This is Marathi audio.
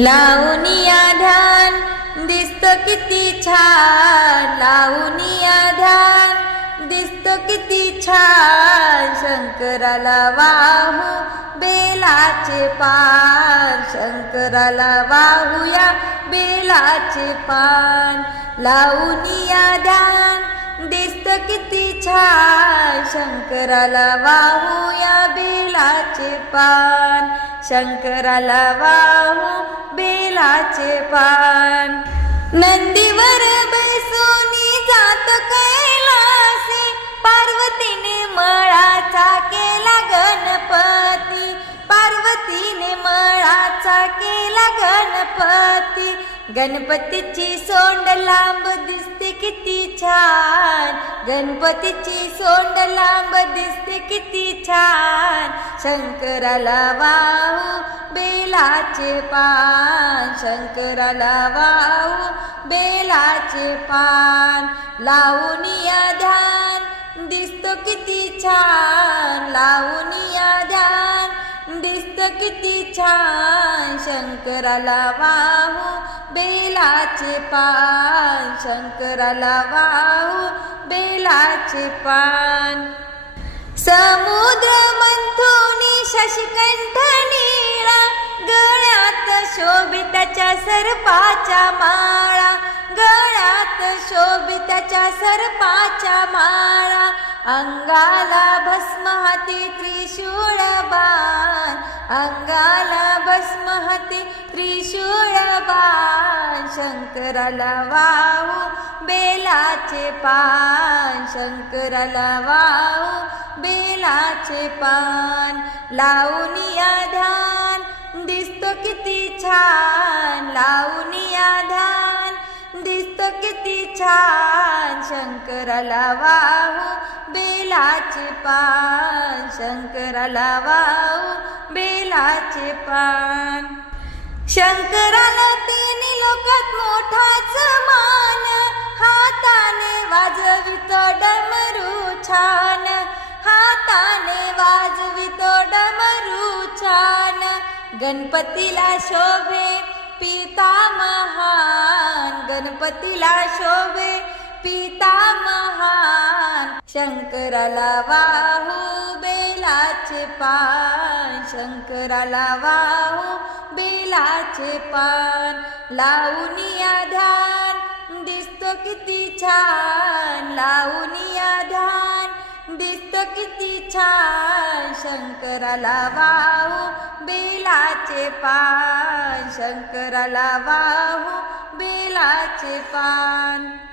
लावूनिया ध्यान दिसत किती छान. लावूनिया ध्यान दिसत किती छान. शंकराला वाहू बेलाचे पान. शंकराला वाहूया बेलाचे पान. लावूनिया ध्यान दिसत किती छान. शंकराला वाहूया बेलाचे पान. शंकराला वाहू बेलाचे पान. नंदीवर बैसोनी जात कैलासी पार्वतीने मळाचा केला गणपती. पार्वतीने मळाचा केला गणपती. गणपतीची सोंड लांब दिसते किती छान. गणपतीची सोंड लांब दिसते किती छान. शंकराला वाहू बेलाचे पान. शंकराला वाहू बेलाचे पान. लावूनिया ध्यान दिसतो किती छान. लावूनिया ध्यान दिसतो किती छान. शंकराला वाहू बेलाचे पान शंकराला वाहू बेलाचे पान. समुद्र मंथोनी शशिकंठ निळा गळ्यात शोभिताच्या सर्पाच्या माळा गळ्यात शोभिताच्या सर्पाच्या माळा. अंगाला भस्महती त्रिशूळ बाण अंगाला भस्महती त्रिशूळ बाण शंकराला वाहू बेलाचे पान. शंकराला वाहू बेलाचे पान. लावूनिया ध्यान. दिसतो किती छान. लावूनिया ध्यान. दिसतो किती छान. शंकराला वाहू बेलाचे पान शंकराला वाव बेलाचे पान. शंकराला तिन्ही लोकात मोठाच मान हाताने वाजवितो डमरू छान. हाताने वाजवितो डमरू छान. गणपतीला शोभे पिता महान गणपतीला शोभे पिता महान शंकराला वाहू बेलाचे पान. शंकराला वाहू बेलाचे पान. लावूनिया ध्यान दिसतो किती छान. लावूनिया ध्यान दिसतो किती छान. शंकराला वाहू बेलाचे पान. शंकराला वाहू बेलाचे पान.